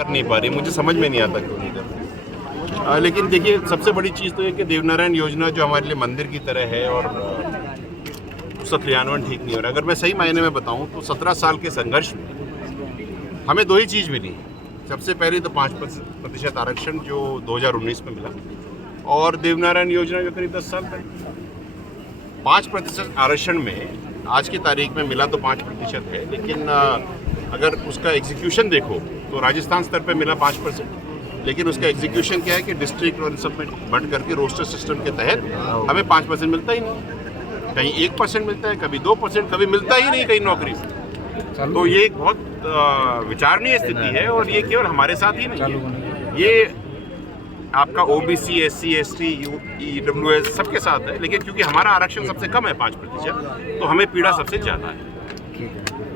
कर नहीं पा रही, मुझे समझ में नहीं आता क्यों नहीं कर रही। लेकिन देखिए, सबसे बड़ी चीज़ तो ये कि देवनारायण योजना जो हमारे लिए मंदिर की तरह है और उसका क्रियान्वयन ठीक नहीं हो रहा। अगर मैं सही मायने में बताऊं तो 17 साल के संघर्ष में हमें दो ही चीज़ मिली। सबसे पहले तो 5% आरक्षण जो 2019 में मिला, और देवनारायण योजना जो करीब 10 साल पहले। 5% आरक्षण में आज की तारीख में मिला तो 5% है, लेकिन अगर उसका एग्जीक्यूशन देखो तो राजस्थान स्तर पे मिला 5%, लेकिन उसका एग्जीक्यूशन क्या है कि डिस्ट्रिक्ट और सब में बंट करके रोस्टर सिस्टम के तहत हमें 5% मिलता ही नहीं। कहीं 1% मिलता है, कभी 2%, कभी मिलता ही नहीं कहीं नौकरी से। तो ये एक बहुत विचारणीय स्थिति है, और ये केवल हमारे साथ ही नहीं है, ये आपका OBC, SC, ST, EWS सबके साथ है। लेकिन क्योंकि हमारा आरक्षण सबसे कम है 5%, तो हमें पीड़ा सबसे ज़्यादा है।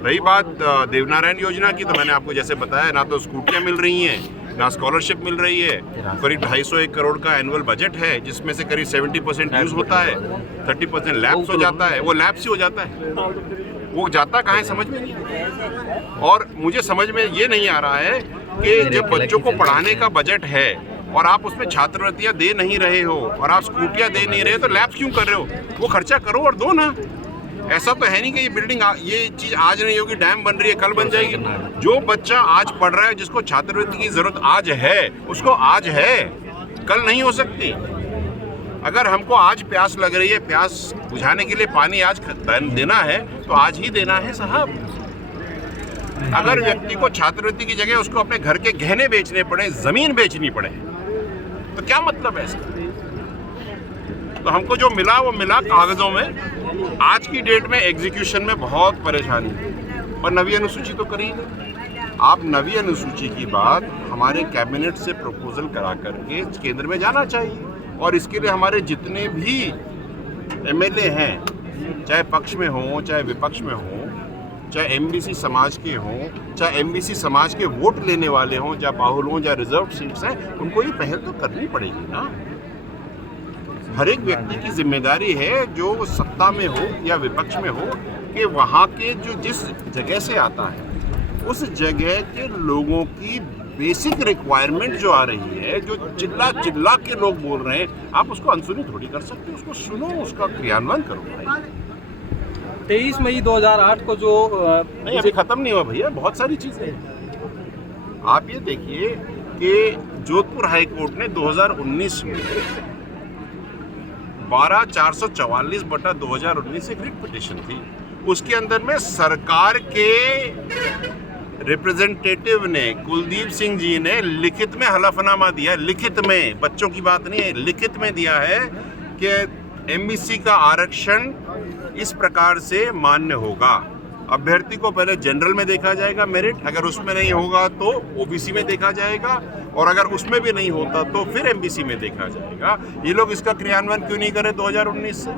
रही बात देवनारायण योजना की, तो मैंने आपको जैसे बताया, ना तो स्कूटियाँ मिल रही हैं, ना स्कॉलरशिप मिल रही है। करीब 250 करोड़ का एनुअल बजट है, जिसमें से करीब 70% यूज़ होता है, 30% लैप्स हो जाता है। वो लैप्स ही हो जाता है, वो जाता कहाँ है समझ में नहीं आता। और मुझे समझ में ये नहीं आ रहा है कि जब बच्चों को पढ़ाने का बजट है और आप उसमें छात्रवृत्तियाँ दे नहीं रहे हो और आप स्कूटियाँ दे नहीं रहे, तो लैप्स क्यों कर रहे हो? वो खर्चा करो और दो ना। ऐसा तो है नहीं कि ये बिल्डिंग ये चीज़ आज नहीं होगी, डैम बन रही है कल बन जाएगी। जो बच्चा आज पढ़ रहा है, जिसको छात्रवृत्ति की जरूरत आज है, उसको आज है, कल नहीं हो सकती। अगर हमको आज प्यास लग रही है, प्यास बुझाने के लिए पानी आज देना है, तो आज ही देना है साहब। अगर व्यक्ति को छात्रवृत्ति की जगह उसको अपने घर के गहने बेचने पड़े, जमीन बेचनी पड़े, तो क्या मतलब है इसका? तो हमको जो मिला वो मिला कागजों में। आज की डेट में एग्जीक्यूशन में बहुत परेशानी है, और नवी अनुसूची तो करी नहीं। आप नवी अनुसूची की बात हमारे कैबिनेट से प्रपोजल करा करके केंद्र में जाना चाहिए, और इसके लिए हमारे जितने भी MLA हैं, चाहे पक्ष में हों चाहे विपक्ष में हों, चाहे MBC समाज के हों, चाहे MBC समाज के वोट लेने वाले हों, चाहे बाहुल हों, चाहे रिजर्व सीट्स हैं, उनको ये पहल तो करनी पड़ेगी ना। हर एक व्यक्ति की जिम्मेदारी है, जो सत्ता में हो या विपक्ष में हो, कि वहाँ के जो जिस जगह से आता है उस जगह के लोगों की बेसिक रिक्वायरमेंट जो आ रही है, जो चिल्ला चिल्ला के लोग बोल रहे हैं, आप उसको अनसुनी थोड़ी कर सकते हो। उसको सुनो, उसका क्रियान्वयन करो भाई। 23 मई 2008 को जो नहीं, अभी खत्म नहीं हुआ भैया, बहुत सारी चीजें हैं। आप ये देखिए कि जोधपुर हाई कोर्ट ने 2019 में 12/444/2019 एक रिट पिटीशन थी। उसके अंदर में सरकार के रिप्रेजेंटेटिव ने, कुलदीप सिंह जी ने लिखित में हलफनामा दिया, लिखित में, बच्चों की बात नहीं है, लिखित में दिया है कि MBC का आरक्षण इस प्रकार से मान्य होगा। अभ्यर्थी को पहले जनरल में देखा जाएगा मेरिट, अगर उसमें नहीं होगा तो OBC में देखा जाएगा, और अगर उसमें भी नहीं होता तो फिर MBC में देखा जाएगा। ये लोग इसका क्रियान्वयन क्यों नहीं करे 2019 से?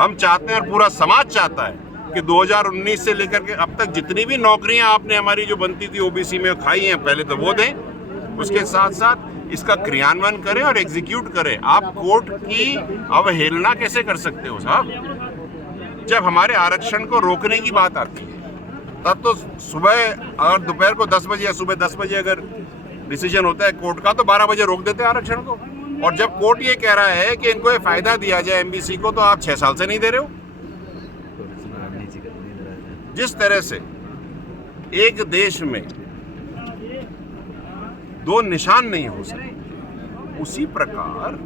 हम चाहते हैं और पूरा समाज चाहता है कि 2019 से लेकर के अब तक जितनी भी नौकरियां आपने हमारी जो बनती थी OBC में खाई हैं, पहले तो वो दें, उसके साथ साथ इसका क्रियान्वयन करें और एग्जीक्यूट करें। आप कोर्ट की अवहेलना कैसे कर सकते हो साहब? जब हमारे आरक्षण को रोकने की बात आती है, तब तो सुबह अगर दोपहर को 10 बजे या सुबह 10 बजे अगर डिसीजन होता है कोर्ट का, तो 12 बजे रोक देते हैं आरक्षण को। और जब कोर्ट ये कह रहा है कि इनको ये फायदा दिया जाए MBC को, तो आप 6 साल से नहीं दे रहे हो। जिस तरह से एक देश में दो निशान नहीं हो सकते, उसी प्रकार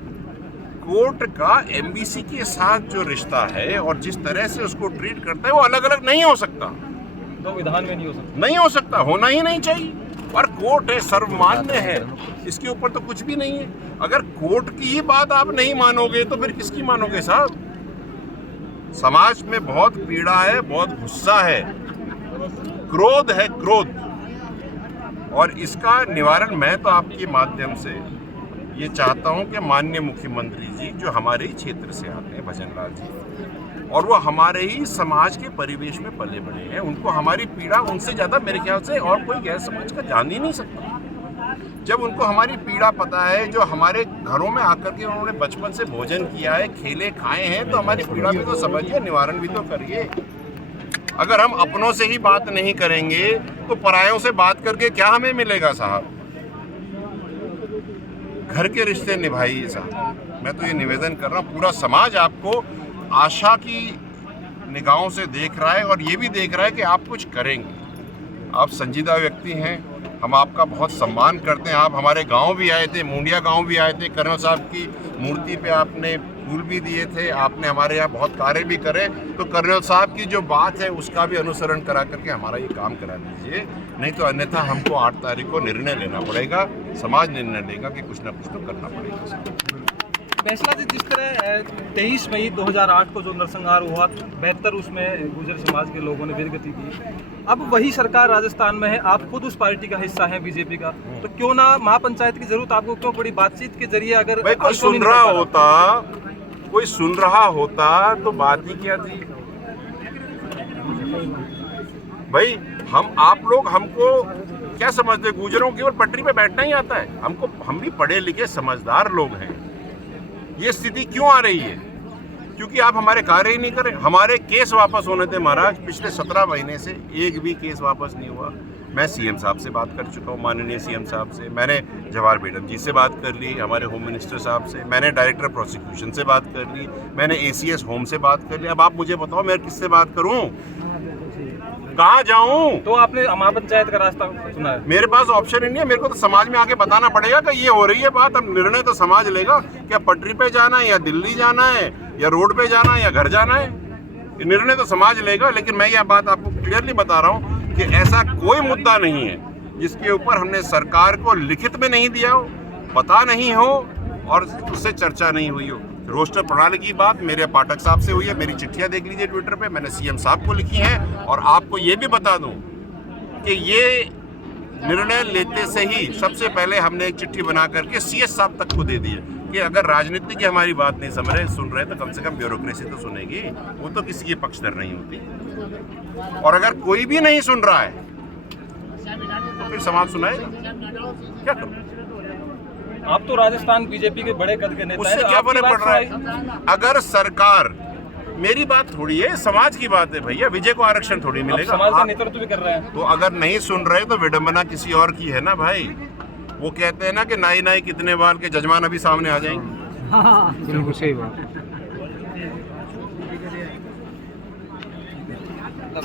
कोर्ट का MBC के साथ जो रिश्ता है और जिस तरह से उसको ट्रीट करता है, वो अलग अलग नहीं हो सकता। दो विधान में नहीं हो सकता, नहीं हो सकता, होना ही नहीं चाहिए। और कोर्ट है, सर्वमान्य है, इसके ऊपर तो कुछ भी नहीं है। अगर कोर्ट की ही बात आप नहीं मानोगे तो फिर किसकी मानोगे साहब? समाज में बहुत पीड़ा है, बहुत गुस्सा है, क्रोध है, क्रोध। और इसका निवारण मैं तो आपके माध्यम से ये चाहता हूं कि माननीय मुख्यमंत्री जी, जो हमारे ही क्षेत्र से आते हैं, भजन लाल जी, और वो हमारे ही समाज के परिवेश में पले बड़े हैं, उनको हमारी पीड़ा उनसे ज़्यादा मेरे ख्याल से और कोई गैर समाज का जान ही नहीं सकता। जब उनको हमारी पीड़ा पता है, जो हमारे घरों में आकर के उन्होंने बचपन से भोजन किया है, खेले खाए हैं, तो हमारी पीड़ा भी तो समझिए, निवारण भी तो करिए। अगर हम अपनों से ही बात नहीं करेंगे तो परायों से बात करके क्या हमें मिलेगा साहब? घर के रिश्ते निभाइए साहब। मैं तो ये निवेदन कर रहा हूँ, पूरा समाज आपको आशा की निगाहों से देख रहा है और ये भी देख रहा है कि आप कुछ करेंगे। आप संजीदा व्यक्ति हैं, हम आपका बहुत सम्मान करते हैं। आप हमारे गांव भी आए थे, मुंडिया गांव भी आए थे, कर्नल साहब की मूर्ति पे आपने फूल भी दिए थे, आपने हमारे यहाँ बहुत कार्य भी करे। तो कर्नल साहब की जो बात है उसका भी अनुसरण करा करके हमारा ये काम करा दीजिए, नहीं तो अन्यथा हमको 8 तारीख को निर्णय लेना पड़ेगा, समाज निर्णय लेगा कि कुछ ना कुछ तो करना पड़ेगा। फैसला जी, जिस तरह 23 मई 2008 को जो नरसंहार हुआ, 72 उसमें गुर्जर समाज के लोगों ने वीरगति दी। अब वही सरकार राजस्थान में है, आप खुद उस पार्टी का हिस्सा हैं, बीजेपी का, तो क्यों ना महापंचायत की जरूरत आपको क्यों पड़ी? बातचीत के जरिए अगर कोई सुन रहा होता तो बात ही क्या थी भाई। आप लोग हमको क्या समझते, गुर्जरों केवल पटरी पे बैठना ही आता है? हम भी पढ़े लिखे समझदार लोग हैं। ये स्थिति क्यों आ रही है? क्योंकि आप हमारे कार्य ही नहीं करें। हमारे केस वापस होने थे महाराज, पिछले 17 महीने से एक भी केस वापस नहीं हुआ। मैं सीएम साहब से बात कर चुका हूँ, माननीय सीएम साहब से, मैंने जवाहर बेगम जी से बात कर ली, हमारे होम मिनिस्टर साहब से, मैंने डायरेक्टर प्रोसिक्यूशन से बात कर ली, मैंने ACS होम से बात कर ली। अब आप मुझे बताओ मैं किससे बात करूँ, कहाँ जाऊँ? तो आपने महापंचायत का रास्ता चुना है? मेरे पास ऑप्शन ही नहीं है। मेरे को तो समाज में आके बताना पड़ेगा कि ये हो रही है बात। अब निर्णय तो समाज लेगा, क्या पटरी पे जाना है या दिल्ली जाना है या रोड पे जाना है या घर जाना है, निर्णय तो समाज लेगा। लेकिन मैं यह बात आपको क्लियरली बता रहा हूँ कि ऐसा कोई मुद्दा नहीं है जिसके ऊपर हमने सरकार को लिखित में नहीं दिया हो, पता नहीं हो और उससे चर्चा नहीं हुई हो। रोस्टर प्रणाली की बात मेरे पाठक साहब से हुई है, मेरी चिट्ठियां देख लीजिए ट्विटर पे, मैंने सीएम साहब को लिखी हैं। और आपको ये भी बता दूं कि ये निर्णय लेते से ही सबसे पहले हमने एक चिट्ठी बना करके CS साहब तक को दे दी है कि अगर राजनीति की हमारी बात नहीं सुन रहे तो कम से कम ब्यूरोक्रेसी तो सुनेगी, वो तो किसी की पक्षधर नहीं होती। और अगर कोई भी नहीं सुन रहा है तो फिर समाज सुनाएगा, क्या करूं? आप तो राजस्थान बीजेपी के बड़े कद के नेता हैं, उससे क्या फर्क पड़ रहा है? अगर सरकार, मेरी बात थोड़ी है, समाज की बात है भैया, विजय को आरक्षण थोड़ी मिलेगा। समाज का नेतृत्व भी कर रहे हैं, तो अगर नहीं सुन रहे तो विडंबना किसी और की है ना भाई। वो कहते हैं ना कि नाई नाई कितने बार के जजमान अभी सामने आ जाएंगे। बिल्कुल सही बात।